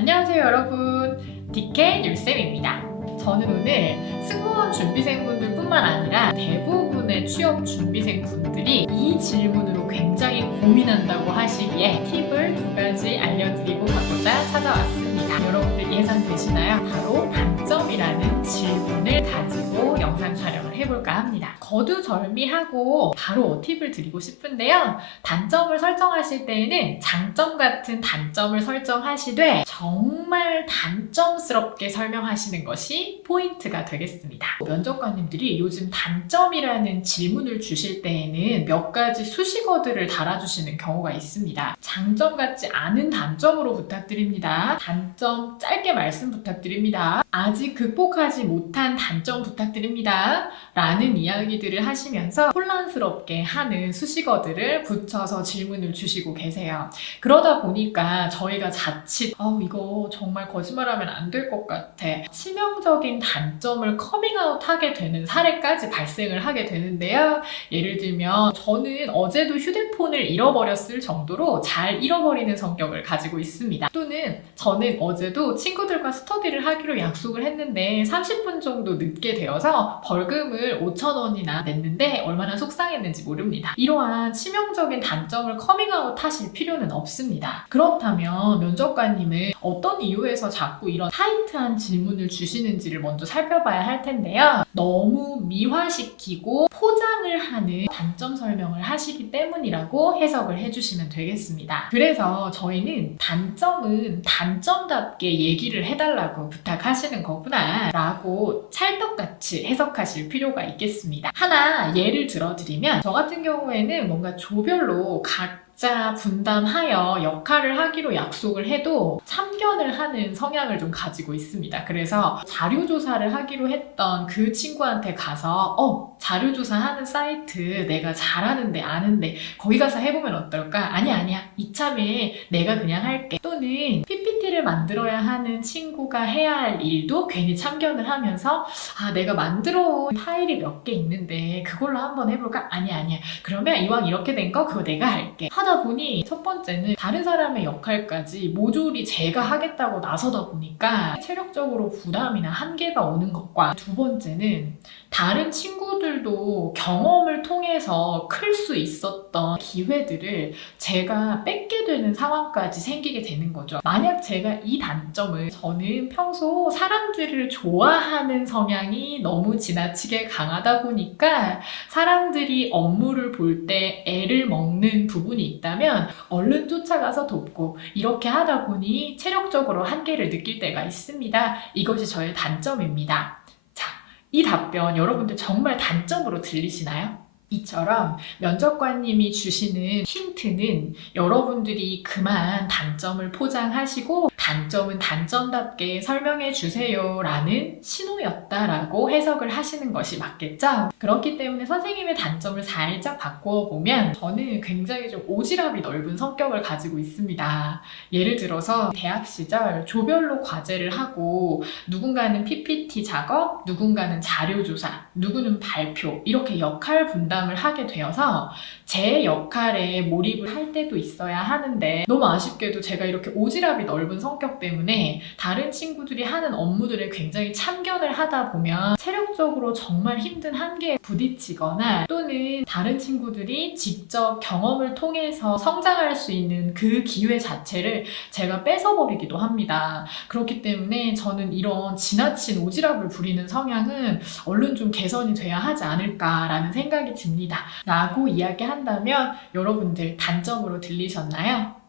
안녕하세요 여러분, DK 율쌤입니다. 저는 오늘 승무원 준비생분들 뿐만 아니라 대부분의 취업 준비생분들이 이 질문으로 굉장히 고민한다고 하시기에 팁을 2가지 알려드리고 가고자 찾아왔습니다. 여러분들 예상되시나요? 바로 단점이라는 질문을 가지고 영상 촬영을 해볼까 합니다. 거두절미하고 바로 팁을 드리고 싶은데요. 단점을 설정하실 때에는 장점 같은 단점을 설정하시되 정말 단점스럽게 설명하시는 것이 포인트가 되겠습니다. 면접관님들이 요즘 단점이라는 질문을 주실 때에는 몇 가지 수식어들을 달아주시는 경우가 있습니다. 장점 같지 않은 단점으로 부탁드립니다. 단점 짧게 말씀 부탁드립니다. 아직 극복하지 못한 단점 부탁드립니다. 라는 이야기들을 하시면서 혼란스럽게 하는 수식어들을 붙여서 질문을 주시고 계세요. 그러다 보니까 저희가 자칫 이거 정말 거짓말하면 안 될 것 같아, 치명적인 단점을 커밍아웃 하게 되는 사례까지 발생을 하게 되는데요. 예를 들면 저는 어제도 휴대폰을 잃어버렸을 정도로 잘 잃어버리는 성격을 가지고 있습니다. 또는 저는 어제도 친구들과 스터디를 하기로 약속을 했는데 30분 정도 늦게 되어서 벌금을 5,000원이나 냈는데 얼마나 속상했는지 모릅니다. 이러한 치명적인 단점을 커밍아웃 하실 필요는 없습니다. 그렇다면 면접관님은 어떤 이유에서 자꾸 이런 타이트한 질문을 주시는지를 먼저 살펴봐야 할 텐데요. 너무 미화시키고 포장을 하는 단점 설명을 하시기 때문이라고 해석을 해주시면 되겠습니다. 그래서 저희는 단점은 단점답게 얘기를 해달라고 부탁하시는 거구나 라고 찰떡같이 해석하실 필요가 있겠습니다. 하나 예를 들어드리면 저 같은 경우에는 뭔가 조별로 각자 분담하여 역할을 하기로 약속을 해도 참견을 하는 성향을 좀 가지고 있습니다. 그래서 자료조사를 하기로 했던 그 친구한테 가서 자료조사하는 사이트 내가 잘하는데 아는데 거기 가서 해보면 어떨까? 아니야 이참에 내가 그냥 할게. 또는 PPT를 만들어야 하는 친구가 해야 할 일도 괜히 참견을 하면서 내가 만들어 온 파일이 몇 개 있는데 그걸로 한번 해볼까? 아니야 그러면 이왕 이렇게 된 거 그거 내가 할게 하다 보니 첫 번째는 다른 사람의 역할까지 모조리 제가 하겠다고 나서다 보니까 체력적으로 부담이나 한계가 오는 것과, 두 번째는 다른 친구들도 경험을 통해서 클 수 있었던 기회들을 제가 뺏게 되는 상황까지 생기게 되는 거죠. 만약 제가 이 단점을, 저는 평소 사람들을 좋아하는 성향이 너무 지나치게 강하다 보니까 사람들이 업무를 볼 때 애를 먹는 부분이 있다면 얼른 쫓아가서 돕고 이렇게 하다 보니 체력적으로 한계를 느낄 때가 있습니다. 이것이 저의 단점입니다. 이 답변 여러분들 정말 단점으로 들리시나요? 이처럼 면접관님이 주시는 힌트는 여러분들이 그만 단점을 포장하시고 단점은 단점답게 설명해 주세요 라는 신호였다라고 해석을 하시는 것이 맞겠죠? 그렇기 때문에 선생님의 단점을 살짝 바꾸어 보면 저는 굉장히 좀 오지랖이 넓은 성격을 가지고 있습니다. 예를 들어서 대학 시절 조별로 과제를 하고 누군가는 PPT 작업, 누군가는 자료조사, 누구는 발표, 이렇게 역할 분담을 하게 되어서 제 역할에 몰입을 할 때도 있어야 하는데 너무 아쉽게도 제가 이렇게 오지랖이 넓은 성격 때문에 다른 친구들이 하는 업무들에 굉장히 참견을 하다 보면 체력적으로 정말 힘든 한계에 부딪히거나, 또는 다른 친구들이 직접 경험을 통해서 성장할 수 있는 그 기회 자체를 제가 뺏어버리기도 합니다. 그렇기 때문에 저는 이런 지나친 오지랖을 부리는 성향은 얼른 좀 개선이 돼야 하지 않을까라는 생각이 듭니다. 라고 이야기한다면 여러분들 단점으로 들리셨나요?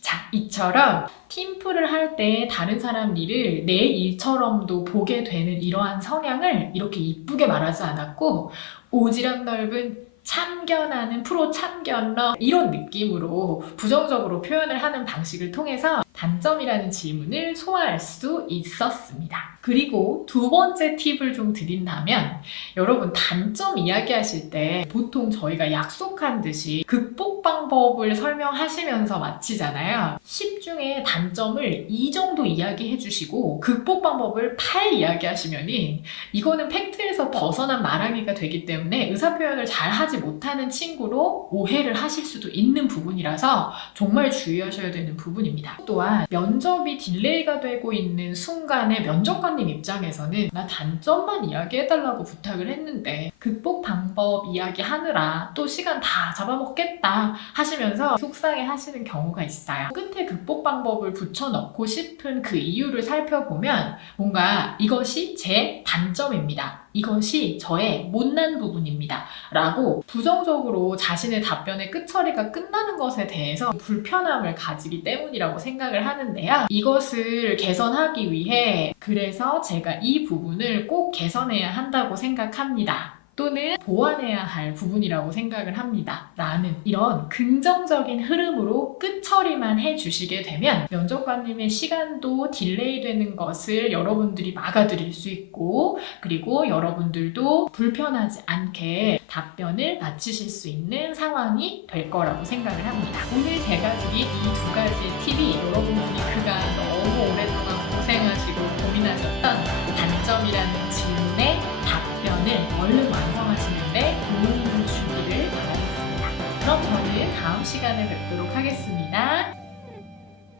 자, 이처럼 팀플을 할 때 다른 사람 일을 내 일처럼도 보게 되는 이러한 성향을 이렇게 이쁘게 말하지 않았고, 오지랖 넓은 참견하는 프로 참견러, 이런 느낌으로 부정적으로 표현을 하는 방식을 통해서 단점이라는 질문을 소화할 수 있었습니다. 그리고 두 번째 팁을 좀 드린다면, 여러분 단점 이야기하실 때 보통 저희가 약속한 듯이 극복 방법을 설명하시면서 마치잖아요. 10 중에 단점을 2 정도 이야기해 주시고 극복 방법을 8 이야기하시면은 이거는 팩트에서 벗어난 말하기가 되기 때문에 의사표현을 잘 하지 완성하지 못하는 친구로 오해를 하실 수도 있는 부분이라서 정말 주의하셔야 되는 부분입니다. 또한 면접이 딜레이가 되고 있는 순간에 면접관님 입장에서는 나 단점만 이야기해달라고 부탁을 했는데 극복 방법 이야기하느라 또 시간 다 잡아먹겠다 하시면서 속상해 하시는 경우가 있어요. 끝에 극복 방법을 붙여넣고 싶은 그 이유를 살펴보면 뭔가 이것이 제 단점입니다. 이것이 저의 못난 부분입니다. 라고 부정적으로 자신의 답변의 끝처리가 끝나는 것에 대해서 불편함을 가지기 때문이라고 생각을 하는데요. 이것을 개선하기 위해 그래서 제가 이 부분을 꼭 개선해야 한다고 생각합니다. 또는 보완해야 할 부분이라고 생각을 합니다. 라는 이런 긍정적인 흐름으로 끝처리만 해주시게 되면 면접관님의 시간도 딜레이 되는 것을 여러분들이 막아드릴 수 있고 그리고 여러분들도 불편하지 않게 답변을 마치실 수 있는 상황이 될 거라고 생각을 합니다. 오늘 제가 드린 이 두 가지의 팁이 여러분들이 그간 너무 오랫동안 고생하시고 고민하셨던 단점이라는 질문에 답변을 얼른 완성하시는데 도움을 주기를 바라겠습니다. 그럼 저는 다음 시간에 뵙도록 하겠습니다.